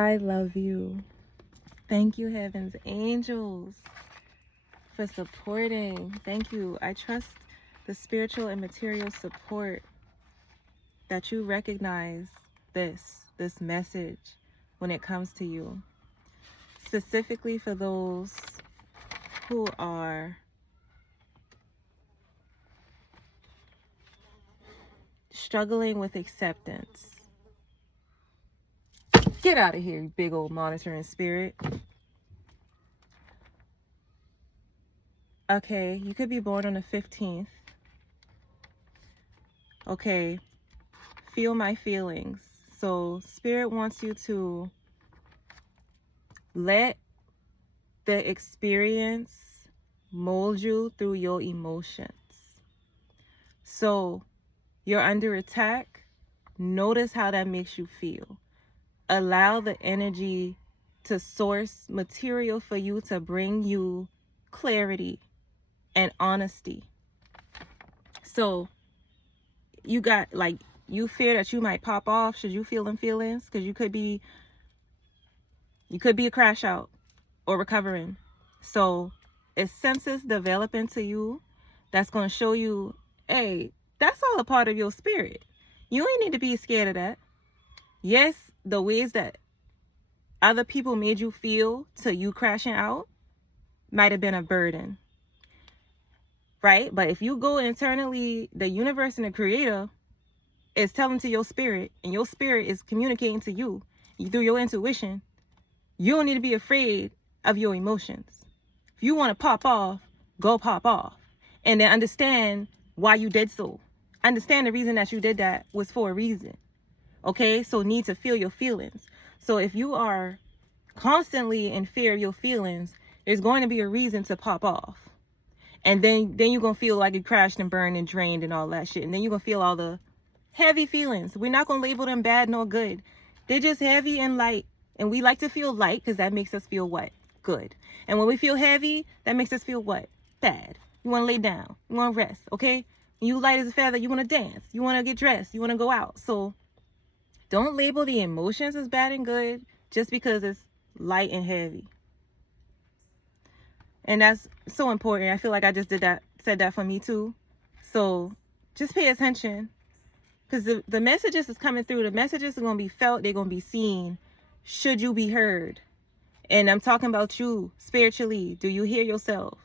I love you. Thank you, heaven's angels, for supporting. Thank you. I trust the spiritual and material support that you recognize this message when it comes to you. Specifically for those who are struggling with acceptance. Get out of here, you big old monitoring spirit. Okay, you could be born on the 15th. Okay, feel my feelings. So spirit wants you to let the experience mold you through your emotions. So you're under attack. Notice how that makes you feel. Allow the energy to source material for you to bring you clarity and honesty. So you got, like, you fear that you might pop off should you feel them feelings, because you could be a crash out or recovering. So it's senses develop into you that's going to show you, hey, that's all a part of your spirit. You ain't need to be scared of that. Yes, the ways that other people made you feel to you crashing out might have been a burden, right? But if you go internally, the universe and the creator is telling to your spirit, and your spirit is communicating to you through your intuition, you don't need to be afraid of your emotions. If you want to pop off, go pop off. And then understand why you did so. Understand the reason that you did that was for a reason. Okay? So need to feel your feelings. So if you are constantly in fear of your feelings, there's going to be a reason to pop off. And then you're going to feel like you crashed and burned and drained and all that shit. And then you're going to feel all the heavy feelings. We're not going to label them bad nor good. They're just heavy and light. And we like to feel light because that makes us feel what? Good. And when we feel heavy, that makes us feel what? Bad. You want to lay down. You want to rest. Okay? When you light as a feather, you want to dance. You want to get dressed. You want to go out. So don't label the emotions as bad and good just because it's light and heavy. And that's so important. I feel like I just said that for me too. So just pay attention, because the messages is coming through. The messages are going to be felt. They're going to be seen. Should you be heard? And I'm talking about you spiritually. Do you hear yourself?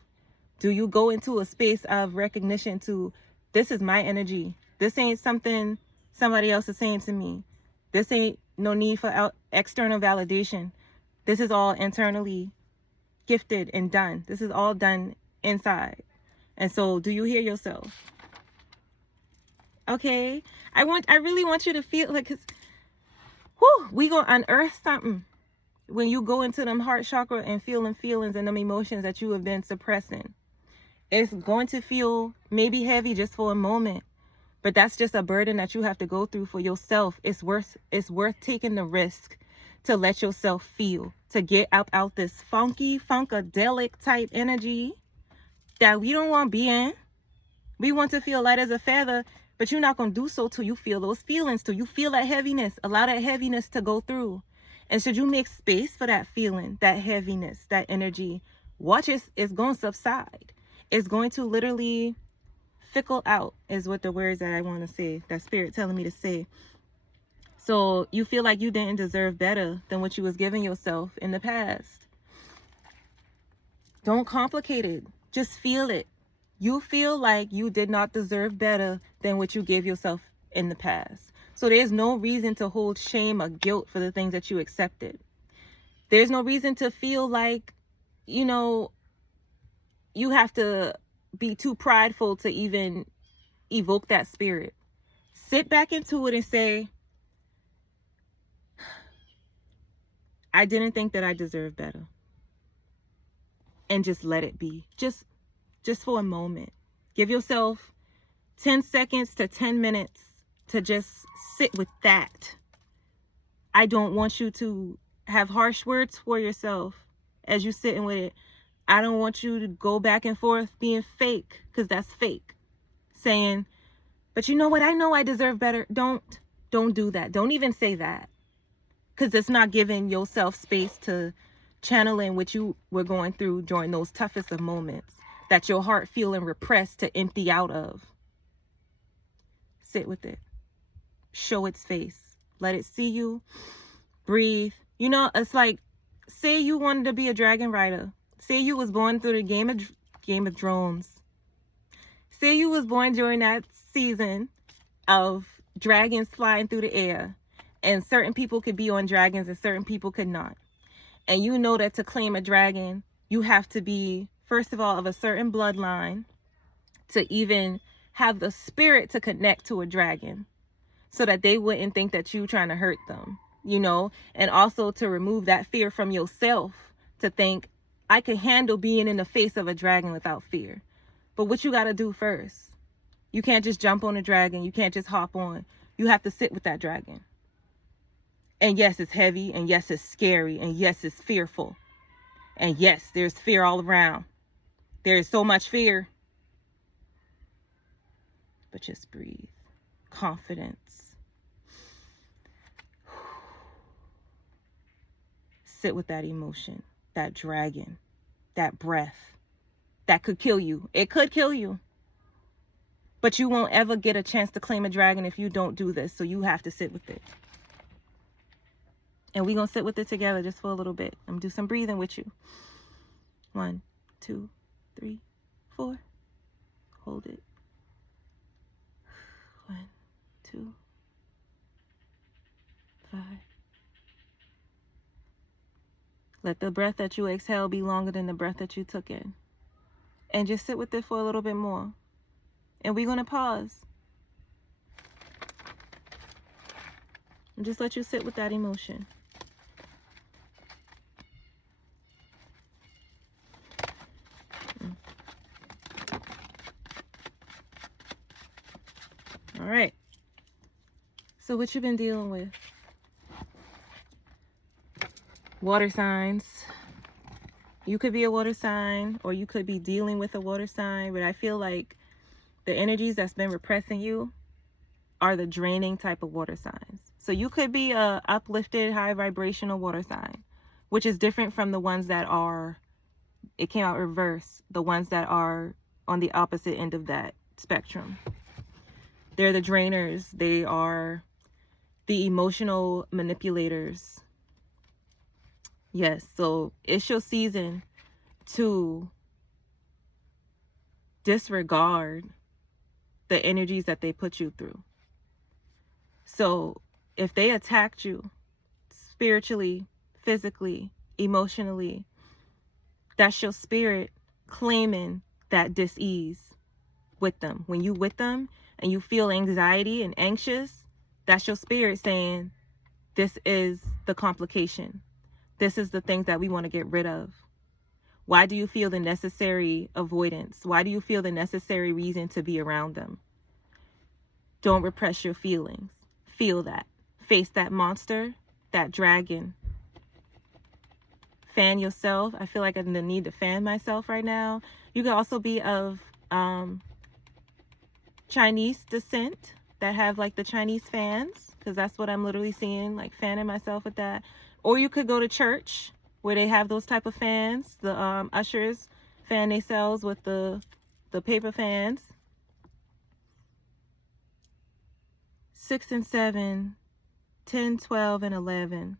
Do you go into a space of recognition to, this is my energy. This ain't something somebody else is saying to me. This ain't no need for external validation. This is all internally gifted and done. This is all done inside. And so do you hear yourself? Okay? I really want you to feel like, we gonna unearth something when you go into them heart chakra and feel them feelings and them emotions that you have been suppressing. It's going to feel maybe heavy just for a moment, but that's just a burden that you have to go through for yourself. It's worth taking the risk to let yourself feel, to get out this funky, funkadelic type energy that we don't want to be in. We want to feel light as a feather, but you're not going to do so till you feel those feelings, till you feel that heaviness. Allow that heaviness to go through. And should you make space for that feeling, that heaviness, that energy, watch it's going to subside. It's going to literally fickle out, is what the words that I want to say, that spirit telling me to say. So you feel like you didn't deserve better than what you was giving yourself in the past. Don't complicate it. Just feel it. You feel like you did not deserve better than what you gave yourself in the past. So there's no reason to hold shame or guilt for the things that you accepted. There's no reason to feel like, you have to be too prideful to even evoke that spirit. Sit back into it and say, I didn't think that I deserved better. And just let it be. Just for a moment. Give yourself 10 seconds to 10 minutes to just sit with that. I don't want you to have harsh words for yourself as you're sitting with it. I don't want you to go back and forth being fake, because that's fake. Saying, but you know what? I know I deserve better. Don't do that. Don't even say that. because it's not giving yourself space to channel in what you were going through during those toughest of moments that your heart feeling repressed to empty out of. Sit with it. Show its face. Let it see you. Breathe. You know, it's like, say you wanted to be a dragon rider. Say you was born through the Game of Thrones. Say you was born during that season of dragons flying through the air, and certain people could be on dragons and certain people could not. And you know that to claim a dragon, you have to be, first of all, of a certain bloodline to even have the spirit to connect to a dragon, so that they wouldn't think that you trying to hurt them, you know, and also to remove that fear from yourself, to think, I can handle being in the face of a dragon without fear. But what you got to do first, you can't just jump on a dragon. You can't just hop on. You have to sit with that dragon. And yes, it's heavy. And yes, it's scary. And yes, it's fearful. And yes, there's fear all around. There is so much fear. But just breathe. Confidence. Sit with that emotion, that dragon, that breath that could kill you. It could kill you. But you won't ever get a chance to claim a dragon if you don't do this. So you have to sit with it. And we're going to sit with it together just for a little bit. I'm going to do some breathing with you. 1, 2, 3, 4. Hold it. 1, 2, 5. Let the breath that you exhale be longer than the breath that you took in. And just sit with it for a little bit more. And we're going to pause. And just let you sit with that emotion. All right. So what you been dealing with? Water signs. You could be a water sign, or you could be dealing with a water sign, but I feel like the energies that's been repressing you are the draining type of water signs. So you could be a uplifted, high vibrational water sign, which is different from the ones that are, it came out reverse, the ones that are on the opposite end of that spectrum. They're the drainers. They are the emotional manipulators. Yes, so it's your season to disregard the energies that they put you through. So if they attacked you spiritually, physically, emotionally, that's your spirit claiming that dis-ease with them. When you with them and you feel anxiety and anxious, that's your spirit saying, this is the complication. This is the things that we want to get rid of. Why do you feel the necessary avoidance? Why do you feel the necessary reason to be around them? Don't repress your feelings. Feel that. Face that monster, that dragon. Fan yourself. I feel like I'm in the need to fan myself right now. You could also be of Chinese descent that have like the Chinese fans, because that's what I'm literally seeing, like fanning myself with that. Or you could go to church where they have those type of fans. The ushers fan themselves with the paper fans. 6 and 7, 10, 12, and 11.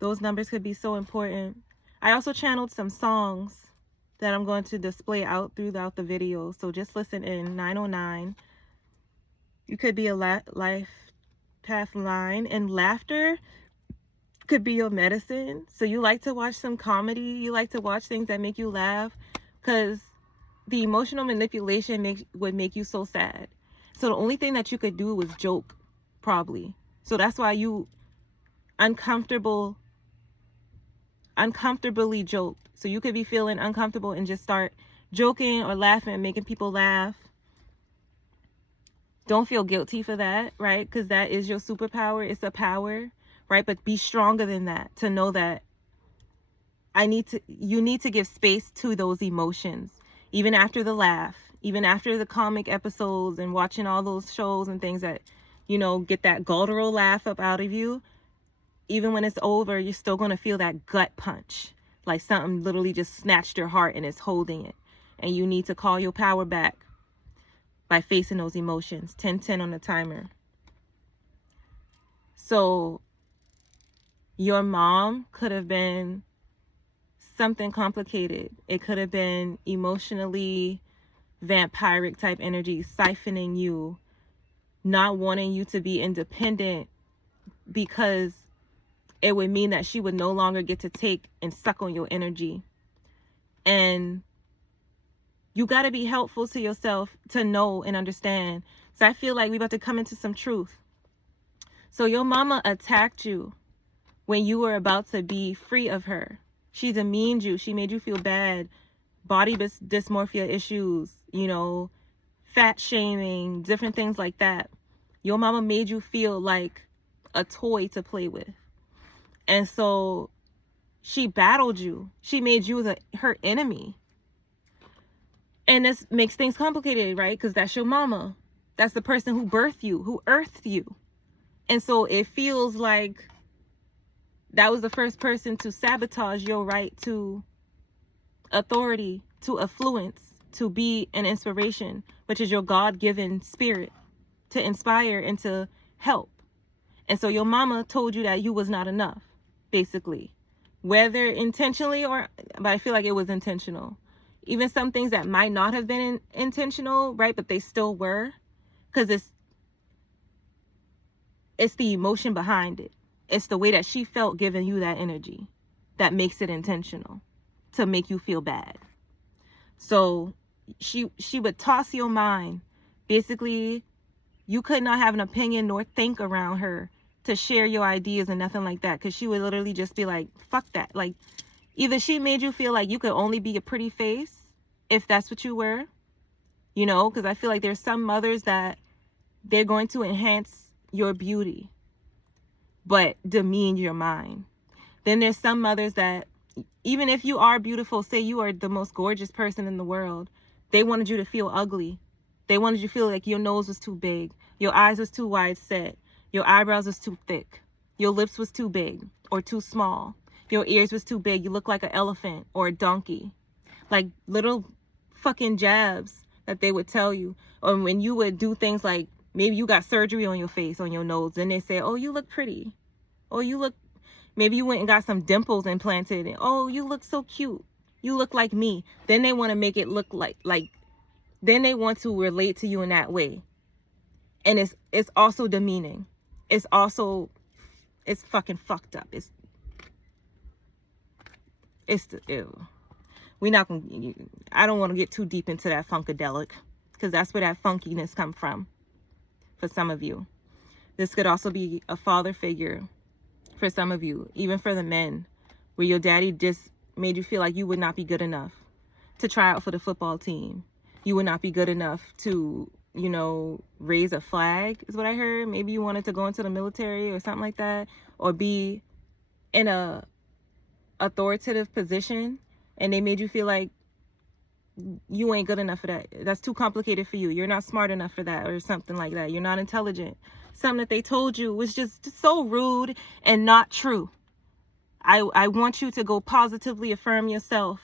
Those numbers could be so important. I also channeled some songs that I'm going to display out throughout the video. So just listen in. 909. You could be a life path line, and laughter could be your medicine. So you like to watch some comedy. You like to watch things that make you laugh, because the emotional manipulation would make you so sad. So the only thing that you could do was joke, probably. So that's why you uncomfortably joked. So you could be feeling uncomfortable and just start joking or laughing and making people laugh. Don't feel guilty for that, right? Because that is your superpower. It's a power, right? But be stronger than that to know that you need to give space to those emotions. Even after the laugh, even after the comic episodes and watching all those shows and things that, get that guttural laugh up out of you, even when it's over, you're still going to feel that gut punch. Like something literally just snatched your heart and is holding it. And you need to call your power back by facing those emotions. 10-10 on the timer. So your mom could have been something complicated. It could have been emotionally vampiric type energy, siphoning you, not wanting you to be independent, because it would mean that she would no longer get to take and suck on your energy. And you got to be helpful to yourself to know and understand. So I feel like we're about to come into some truth. So your mama attacked you when you were about to be free of her. She demeaned you. She made you feel bad. Body dysmorphia issues, fat shaming, different things like that. Your mama made you feel like a toy to play with. And so she battled you. She made you her enemy. And this makes things complicated, right? Because that's your mama. That's the person who birthed you, who earthed you. And so it feels like that was the first person to sabotage your right to authority, to affluence, to be an inspiration, which is your God-given spirit to inspire and to help. And so your mama told you that you was not enough, basically, whether intentionally or, but I feel like it was intentional. Even some things that might not have been intentional, right? But they still were, because it's the emotion behind it. It's the way that she felt giving you that energy that makes it intentional to make you feel bad. So she would toss your mind. Basically, you could not have an opinion nor think around her to share your ideas and nothing like that, because she would literally just be like, fuck that. Like, either she made you feel like you could only be a pretty face if that's what you were, because I feel like there's some mothers that they're going to enhance your beauty but demean your mind. Then there's some mothers that, even if you are beautiful, say you are the most gorgeous person in the world, they wanted you to feel ugly. They wanted you to feel like your nose was too big, your eyes was too wide set, your eyebrows was too thick, your lips was too big or too small, your ears was too big, you look like an elephant or a donkey. Like little fucking jabs that they would tell you. Or when you would do things like, maybe you got surgery on your face, on your nose, and they say, oh, you look pretty. Oh, maybe you went and got some dimples implanted. And, oh, you look so cute. You look like me. Then they want to make it look like, then they want to relate to you in that way. And it's also demeaning. It's fucking fucked up. Ew. I don't want to get too deep into that funkadelic, because that's where that funkiness come from. For some of you, this could also be a father figure. For some of you, even for the men, where your daddy just made you feel like you would not be good enough to try out for the football team. You would not be good enough to, raise a flag, is what I heard. Maybe you wanted to go into the military or something like that, or be in a authoritative position, and they made you feel like you ain't good enough for that. That's too complicated for you. You're not smart enough for that, or something like that. You're not intelligent. Something that they told you was just so rude and not true. I want you to go positively affirm yourself.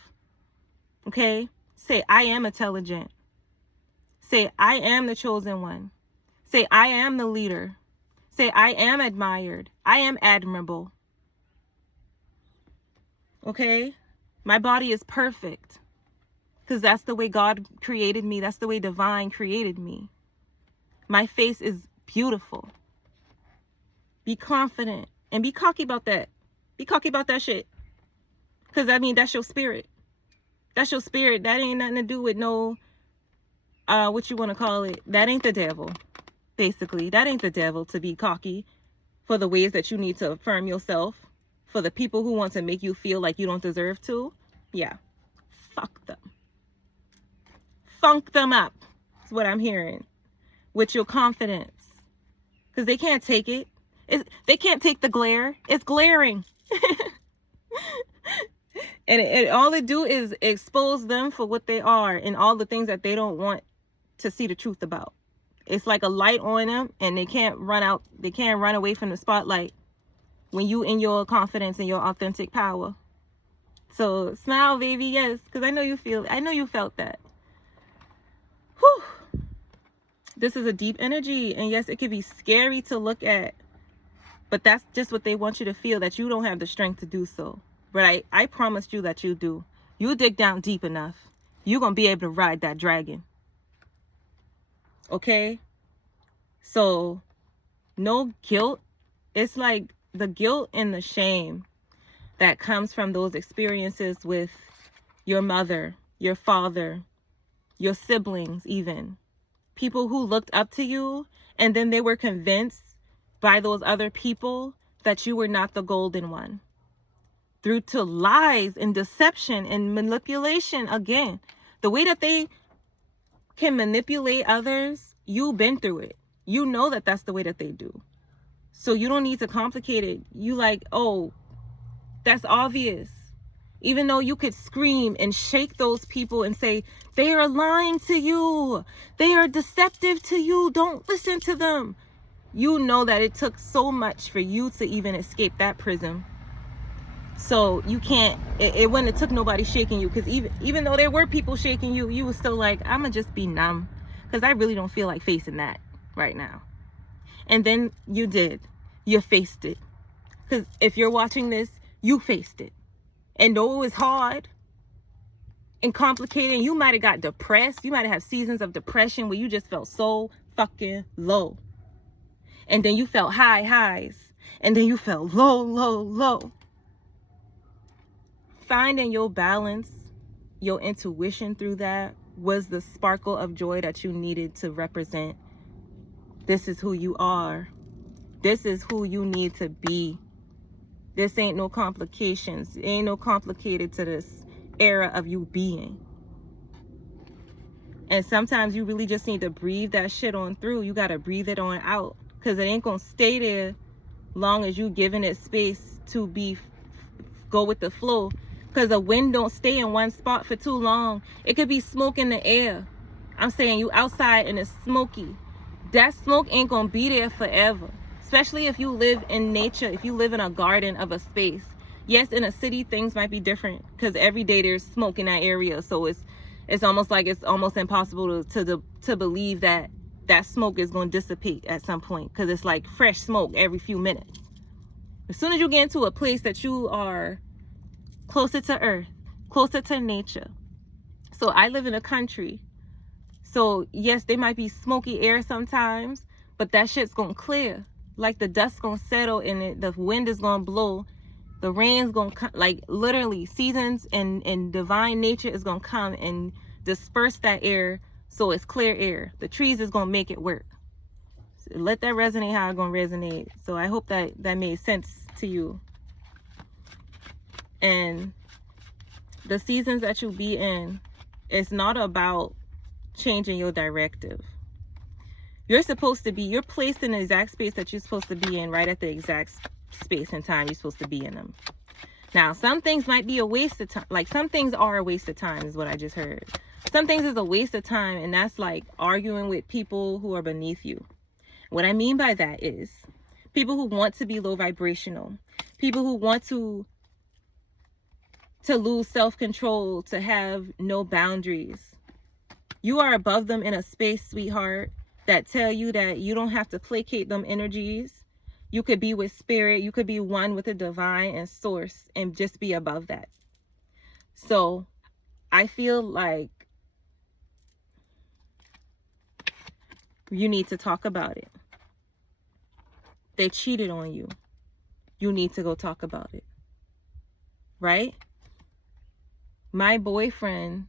Okay? Say, I am intelligent. Say, I am the chosen one. Say, I am the leader. Say, I am admired. I am admirable. Okay? My body is perfect, because that's the way God created me. That's the way divine created me. My face is beautiful. Be confident and be cocky about that. Be cocky about that shit. Because, that's your spirit. That's your spirit. That ain't nothing to do with no, what you want to call it. That ain't the devil, basically. That ain't the devil, to be cocky for the ways that you need to affirm yourself. For the people who want to make you feel like you don't deserve to. Yeah. Fuck them. Funk them up, is what I'm hearing, with your confidence, because they can't take it. They can't take the glare. It's glaring. And all it do is expose them for what they are and all the things that they don't want to see the truth about. it's like a light on them, and they can't run away from the spotlight when you in your confidence and your authentic power. So smile, baby. Yes, because I know you felt that. Whew. This is a deep energy, and yes, it can be scary to look at, but that's just what they want you to feel, that you don't have the strength to do so. But I promised you that you do. You dig down deep enough, you're gonna be able to ride that dragon. Okay? So no guilt. It's like the guilt and the shame that comes from those experiences with your mother, your father, your siblings, even people who looked up to you, and then they were convinced by those other people that you were not the golden one, through to lies and deception and manipulation. Again, the way that they can manipulate others, you've been through it. You know that that's the way that they do. So you don't need to complicate it. You like, oh, that's obvious. Even though you could scream and shake those people and say, they are lying to you. They are deceptive to you. Don't listen to them. You know that it took so much for you to even escape that prison. So you can't, it wouldn't have took nobody shaking you, because even though there were people shaking you, you were still like, I'm going to just be numb, because I really don't feel like facing that right now. And then you did. You faced it. Because if you're watching this, you faced it. And though it was hard and complicated, you might have got depressed. You might have had seasons of depression where you just felt so fucking low. And then you felt highs. And then you felt low. Finding your balance, your intuition through that was the sparkle of joy that you needed to represent. This is who you are. This is who you need to be. This ain't no complications. It ain't no complicated to this era of you being. And sometimes you really just need to breathe that shit on through. You got to breathe it on out, because it ain't going to stay there long as you giving it space to go with the flow. Because the wind don't stay in one spot for too long. It could be smoke in the air. I'm saying you outside and it's smoky. That smoke ain't going to be there forever. Especially if you live in nature, if you live in a garden of a space. Yes, in a city, things might be different, because every day there's smoke in that area. So it's almost like it's almost impossible to believe that that smoke is going to dissipate at some point, because it's like fresh smoke every few minutes. As soon as you get into a place that you are closer to earth, closer to nature. So I live in a country. So yes, there might be smoky air sometimes, but that shit's going to clear. Like the dust's going to settle, and the wind is going to blow. The rain's going to come. Like literally, seasons and divine nature is going to come and disperse that air, so it's clear air. The trees is going to make it work. So let that resonate how it's going to resonate. So I hope that made sense to you. And the seasons that you be in, it's not about changing your directive. You're placed in the exact space that you're supposed to be in, right at the exact space and time you're supposed to be in them. Now, some things might be a waste of time. Like, some things are a waste of time, is what I just heard. Some things is a waste of time, and that's like arguing with people who are beneath you. What I mean by that is people who want to be low vibrational, people who want to lose self-control, to have no boundaries. You are above them in a space, sweetheart, that tell you that you don't have to placate them energies. You could be with spirit. You could be one with the divine and source, and just be above that. So I feel like you need to talk about it. They cheated on you. You need to go talk about it. Right? My boyfriend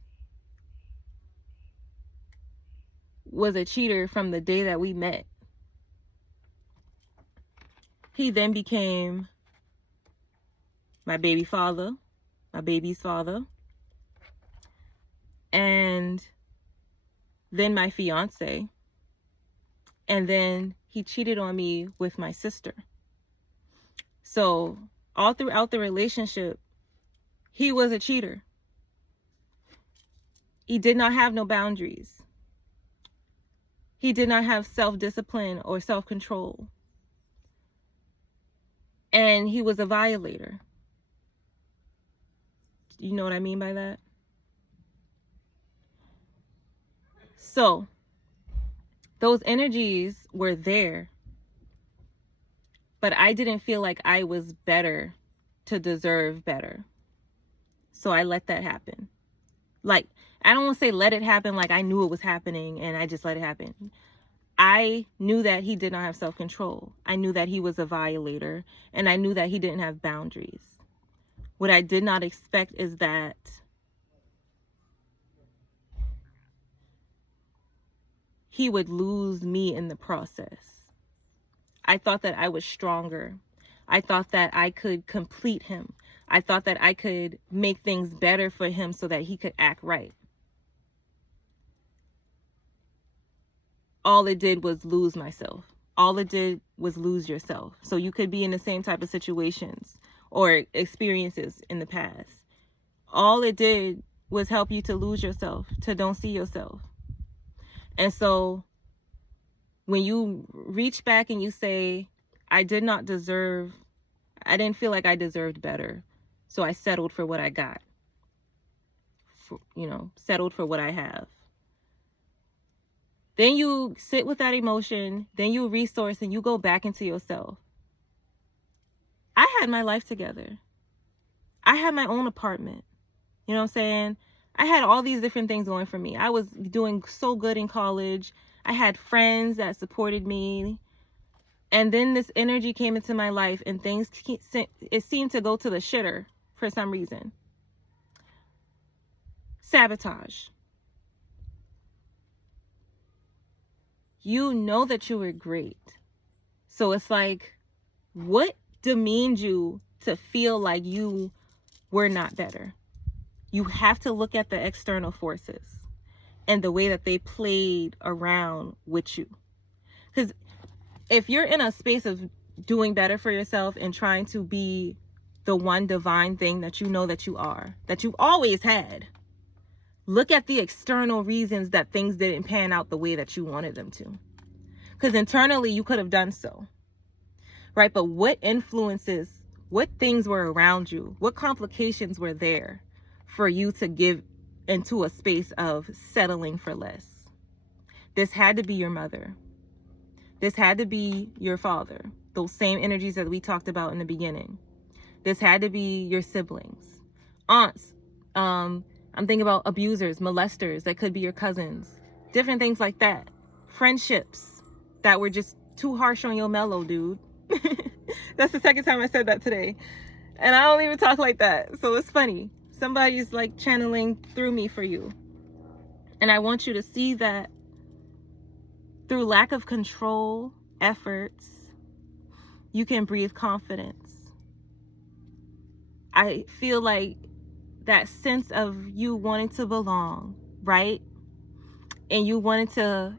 was a cheater from the day that we met. He then became my baby father, my baby's father, and then my fiance. And then he cheated on me with my sister. So all throughout the relationship, he was a cheater. He did not have no boundaries. He did not have self-discipline or self-control. And he was a violator. You know what I mean by that? So, those energies were there. But I didn't feel like I was better to deserve better. So I let that happen. Like, I don't want to say let it happen like I knew it was happening and I just let it happen. I knew that he did not have self-control. I knew that he was a violator, and I knew that he didn't have boundaries. What I did not expect is that he would lose me in the process. I thought that I was stronger. I thought that I could complete him. I thought that I could make things better for him so that he could act right. All it did was lose myself. All it did was lose yourself. So you could be in the same type of situations or experiences in the past. All it did was help you to lose yourself, to don't see yourself. And so when you reach back and you say, I didn't feel like I deserved better. So I settled for what I got. Settled for what I have. Then you sit with that emotion, then you resource and you go back into yourself. I had my life together. I had my own apartment. You know what I'm saying? I had all these different things going for me. I was doing so good in college. I had friends that supported me. And then this energy came into my life and it seemed to go to the shitter for some reason. Sabotage. You know that you were great. So it's like, what demeaned you to feel like you were not better? You have to look at the external forces and the way that they played around with you. Because if you're in a space of doing better for yourself and trying to be the one divine thing that you know that you are, that you've always had, look at the external reasons that things didn't pan out the way that you wanted them to. Because internally you could have done so, right? But what influences, what things were around you, what complications were there for you to give into a space of settling for less? This had to be your mother. This had to be your father. Those same energies that we talked about in the beginning. This had to be your siblings, aunts. I'm thinking about abusers, molesters. That could be your cousins. Different things like that. Friendships that were just too harsh on your mellow, dude. That's the second time I said that today. And I don't even talk like that. So it's funny. Somebody's like channeling through me for you. And I want you to see that through lack of control, efforts, you can breathe confidence. I feel like that sense of you wanting to belong, right? And you wanted to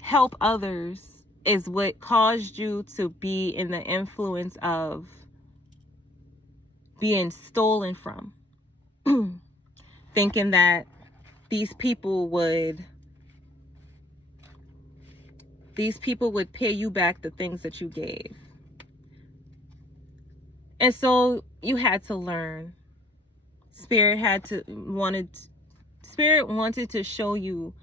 help others is what caused you to be in the influence of being stolen from. Thinking that these people would pay you back the things that you gave. And so you had to learn. Spirit wanted to show you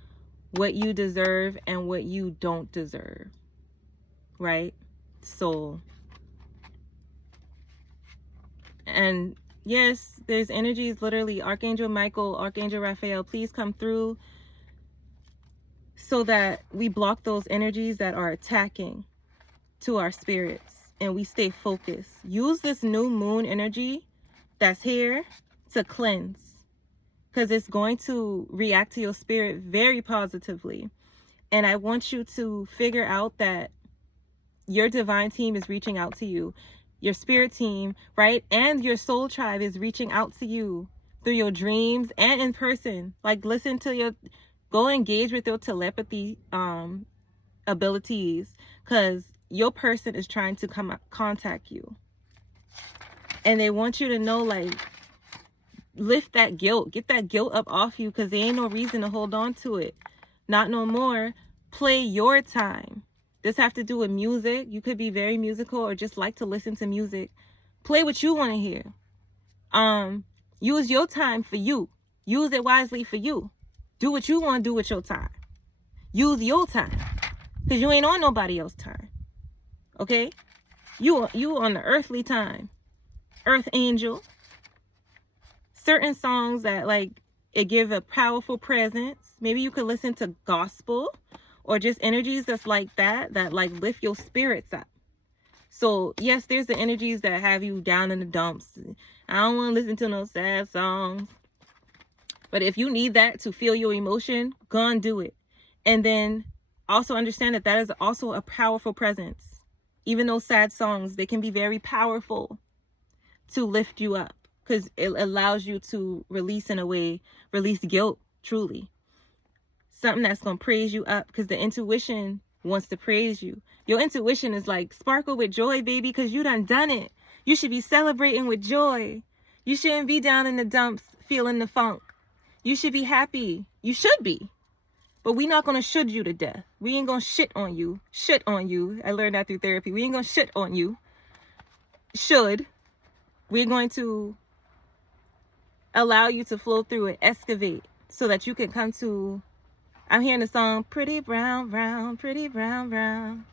what you deserve and what you don't deserve. Right? So, and yes, there's energies, literally Archangel Michael, Archangel Raphael, please come through so that we block those energies that are attacking to our spirits and we stay focused. Use this new moon energy that's here to cleanse, because it's going to react to your spirit very positively. And I want you to figure out that your divine team is reaching out to you. Your spirit team, right? And your soul tribe is reaching out to you through your dreams and in person. Like, go engage with your telepathy abilities, because your person is trying to contact you. And they want you to know, like, lift that guilt. Get that guilt up off you, because there ain't no reason to hold on to it. Not no more. Play your time. This have to do with music. You could be very musical or just like to listen to music. Play what you want to hear. Use your time for you. Use it wisely for you. Do what you want to do with your time. Use your time. Because you ain't on nobody else's time. Okay? You on the earthly time. Earth angel. Certain songs that like it give a powerful presence. Maybe you could listen to gospel or just energies that's like that like lift your spirits up. So yes, there's the energies that have you down in the dumps. I don't want to listen to no sad songs. But if you need that to feel your emotion, go and do it. And then also understand that that is also a powerful presence. Even those sad songs, they can be very powerful to lift you up. Because it allows you to release in a way, release guilt, truly. Something that's going to praise you up because the intuition wants to praise you. Your intuition is like sparkle with joy, baby, because you done it. You should be celebrating with joy. You shouldn't be down in the dumps feeling the funk. You should be happy. You should be. But we're not going to should you to death. We ain't going to shit on you. Shit on you. I learned that through therapy. We ain't going to shit on you. Should. We're going to allow you to flow through and excavate so that you can come to, I'm hearing the song, Pretty Brown, Brown, Pretty Brown, Brown.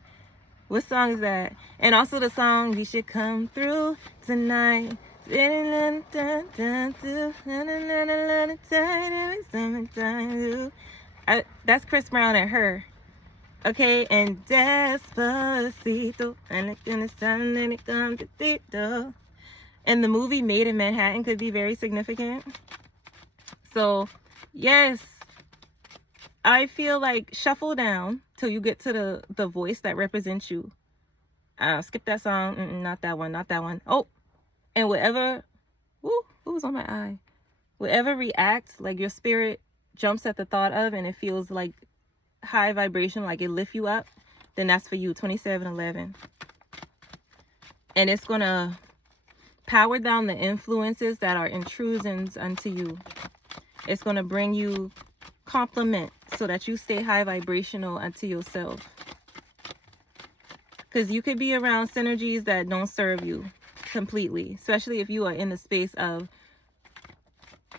What song is that? And also the song, You Should Come Through Tonight. That's Chris Brown and Her. Okay, and Despacito. And the movie Made in Manhattan could be very significant. So, yes, I feel like shuffle down till you get to the voice that represents you. Skip that song. Not that one. Not that one. Oh, and whatever. Woo, what was on my eye? Whatever react, like your spirit jumps at the thought of, and it feels like high vibration, like it lift you up, then that's for you. 2711. And it's gonna power down the influences that are intrusions unto you. It's going to bring you compliment so that you stay high vibrational unto yourself. Because you could be around synergies that don't serve you completely, especially if you are in the space of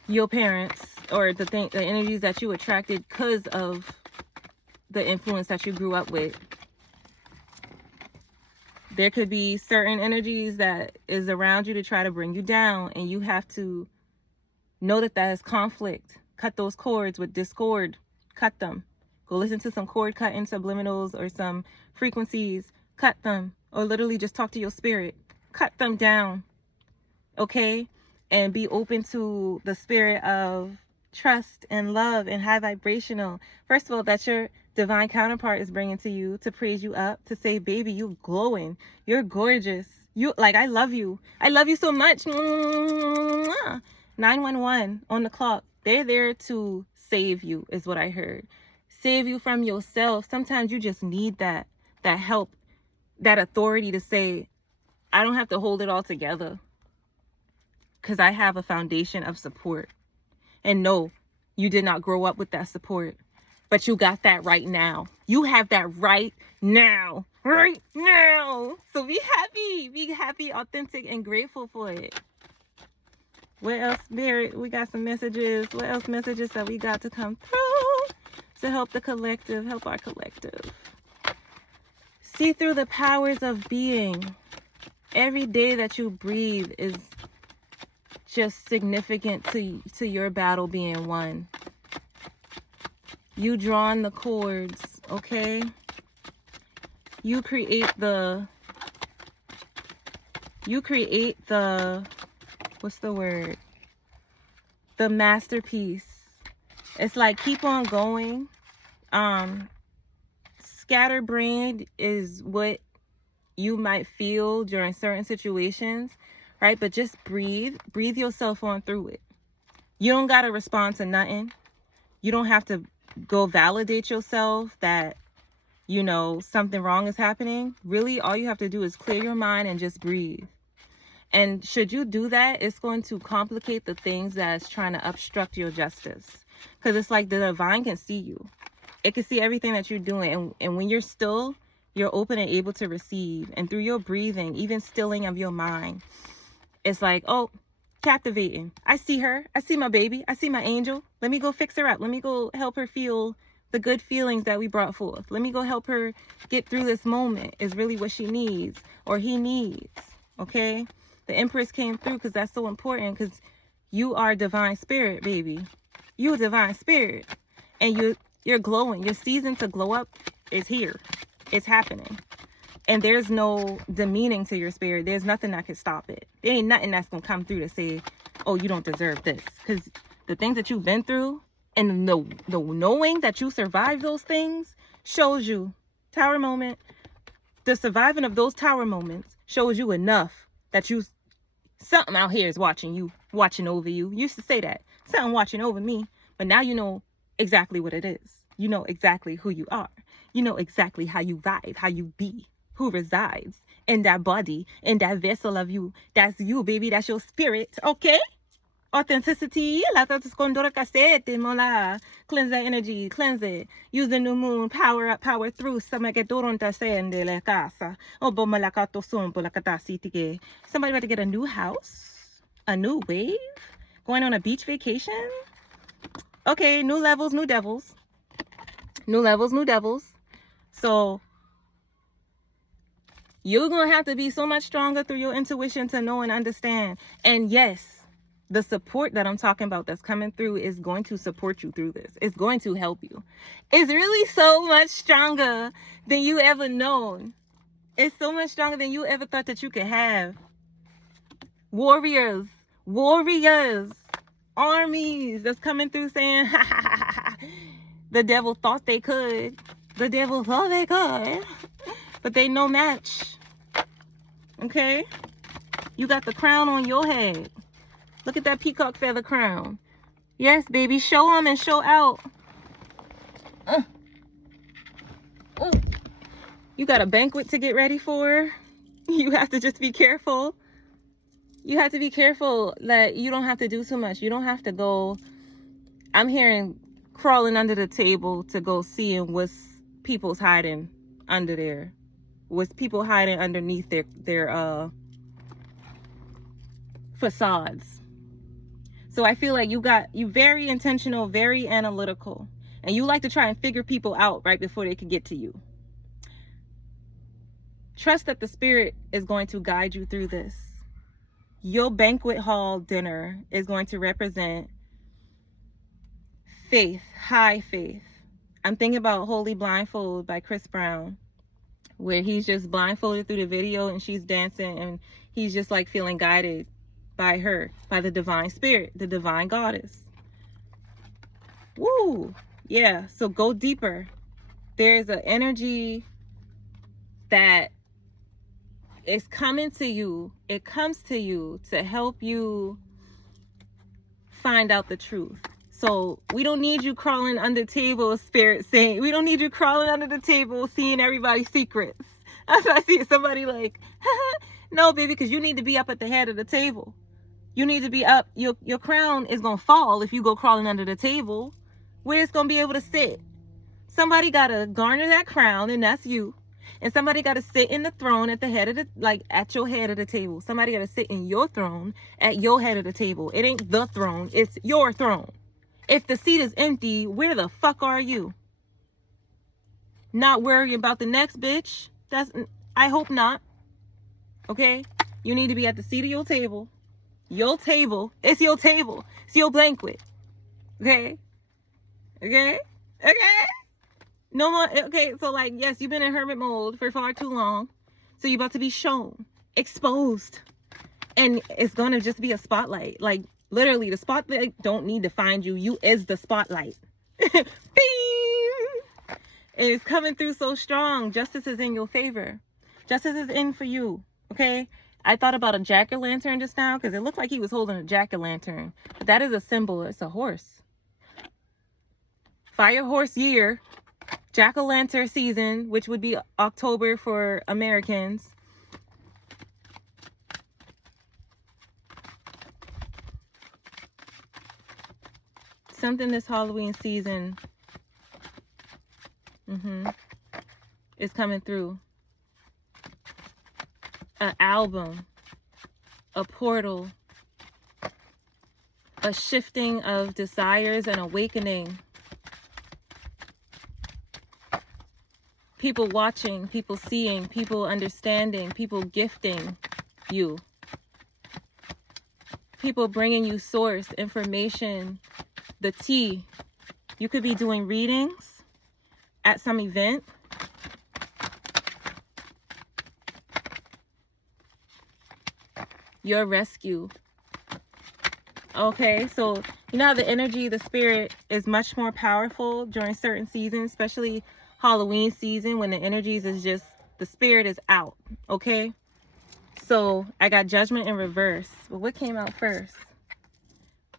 your parents or the energies that you attracted because of the influence that you grew up with. There could be certain energies that is around you to try to bring you down, and you have to know that that is conflict. Cut those cords with discord. Cut them. Go listen to some cord cutting subliminals or some frequencies. Cut them. Or literally just talk to your spirit. Cut them down. Okay? And be open to the spirit of trust and love and high vibrational. First of all, that's your divine counterpart is bringing to you to praise you up, to say, baby, you glowing, you're gorgeous, you like, I love you so much. 911 on the clock, they're there to save you, is what I heard. Save you from yourself. Sometimes you just need that help, that authority to say, I don't have to hold it all together because I have a foundation of support. And no, you did not grow up with that support. But you got that right now. You have that right now. Right now. So be happy, authentic, and grateful for it. What else, Barrett? We got some messages. What else messages that we got to come through to help the collective, help our collective? See through the powers of being. Every day that you breathe is just significant to your battle being won. You drawing the cords, okay? You create the, what's the word? The masterpiece. It's like, keep on going. Scatterbrained is what you might feel during certain situations, right? But just breathe yourself on through it. You don't got to respond to nothing. You don't have to go validate yourself that, you know, something wrong is happening. Really, all you have to do is clear your mind and just breathe. And should you do that, it's going to complicate the things that's trying to obstruct your justice. Because it's like the divine can see you. It can see everything that you're doing. And when you're still, you're open and able to receive. And through your breathing, even stilling of your mind, it's like, oh, captivating. I see her. I see my baby. I see my angel. Let me go fix her up. Let me go help her feel the good feelings that we brought forth. Let me go help her get through this moment is really what she needs or he needs. Okay? The Empress came through because that's so important, because you are divine spirit, baby. You're a divine spirit. And you're glowing. Your season to glow up is here. It's happening. And there's no demeaning to your spirit. There's nothing that can stop it. There ain't nothing that's going to come through to say, oh, you don't deserve this. Because the things that you've been through and the knowing that you survived those things shows you, tower moment, the surviving of those tower moments shows you enough that you, something out here is watching you, watching over you. You used to say that, something watching over me. But now you know exactly what it is. You know exactly who you are. You know exactly how you vibe, how you be. Who resides in that body, in that vessel of you. That's you, baby. That's your spirit. Okay? Authenticity. Cleanse that energy. Cleanse it. Use the new moon. Power up, power through. Somebody about to get a new house? A new wave? Going on a beach vacation? Okay, new levels, new devils. New levels, new devils. So you're going to have to be so much stronger through your intuition to know and understand. And yes, the support that I'm talking about that's coming through is going to support you through this. It's going to help you. It's really so much stronger than you ever known. It's so much stronger than you ever thought that you could have. Warriors, armies that's coming through saying, ha, ha, ha, ha. The devil thought they could. The devil thought they could. But they no match. Okay? You got the crown on your head. Look at that peacock feather crown. Yes, baby. Show them and show out. You got a banquet to get ready for. You have to just be careful. You have to be careful that you don't have to do too much. You don't have to go. I'm hearing crawling under the table to go seeing what's people's hiding under there. Was people hiding underneath their facades. So I feel like you very intentional, very analytical, and you like to try and figure people out right before they can get to you. Trust that the spirit is going to guide you through this. Your banquet hall dinner is going to represent faith, high faith. I'm thinking about Holy Blindfold by Chris Brown, where he's just blindfolded through the video and she's dancing and he's just like feeling guided by her, by the divine spirit, the divine goddess. Woo! Yeah, so go deeper. There's an energy that is coming to you. It comes to you to help you find out the truth. So we don't need you crawling under the table, spirit saying. We don't need you crawling under the table, seeing everybody's secrets. That's why I see somebody like, no, baby, because you need to be up at the head of the table. You need to be up. Your crown is going to fall if you go crawling under the table. Where it's going to be able to sit. Somebody got to garner that crown, and that's you. And somebody got to sit in the throne at the head of the, like at your head of the table. Somebody got to sit in your throne at your head of the table. It ain't the throne. It's your throne. If the seat is empty, where the fuck are you? Not worrying about the next bitch. I hope not. Okay? You need to be at the seat of your table. Your table. It's your table. It's your banquet. Okay? Okay? Okay? No more. Okay, so like, yes, you've been in hermit mode for far too long. So you're about to be shown. Exposed. And it's going to just be a spotlight. Like, literally, the spotlight don't need to find you. You is the spotlight. Bing! It's coming through so strong. Justice is in your favor. Justice is in for you. Okay? I thought about a jack-o'-lantern just now because it looked like he was holding a jack-o'-lantern. But that is a symbol. It's a horse. Fire horse year. Jack-o'-lantern season, which would be October for Americans. Something this Halloween season is coming through. An album, a portal, a shifting of desires and awakening. People watching, people seeing, people understanding, people gifting you. People bringing you source, information, the tea. You could be doing readings at some event. Your rescue. Okay, so you know how the energy, the spirit is much more powerful during certain seasons, especially Halloween season, when the energies is just, the spirit is out. Okay, so I got Judgment in reverse. But what came out first?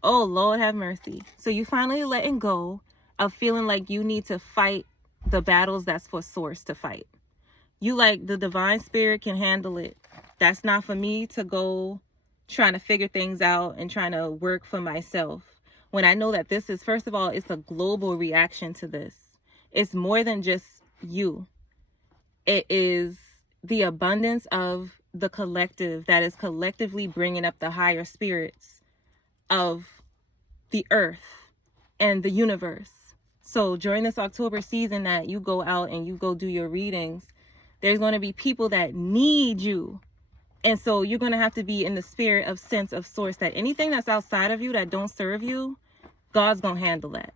Oh, Lord have mercy. So you finally letting go of feeling like you need to fight the battles that's for source to fight. You like, the divine spirit can handle it. That's not for me to go trying to figure things out and trying to work for myself. When I know that this is, first of all, it's a global reaction to this. It's more than just you. It is the abundance of the collective that is collectively bringing up the higher spirits of the earth and the universe. So during this October season that you go out and you go do your readings, there's going to be people that need you. And so you're going to have to be in the spirit of sense of source, that anything that's outside of you that don't serve you, God's going to handle that.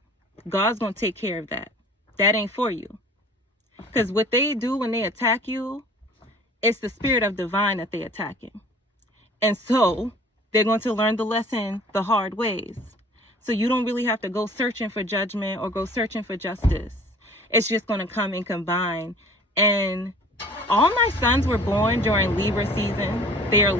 God's going to take care of that. That ain't for you. Because what they do when they attack you, it's the spirit of divine that they're attacking. And so they're going to learn the lesson the hard ways. So you don't really have to go searching for judgment or go searching for justice. It's just going to come and combine. And all my sons were born during Libra season. They are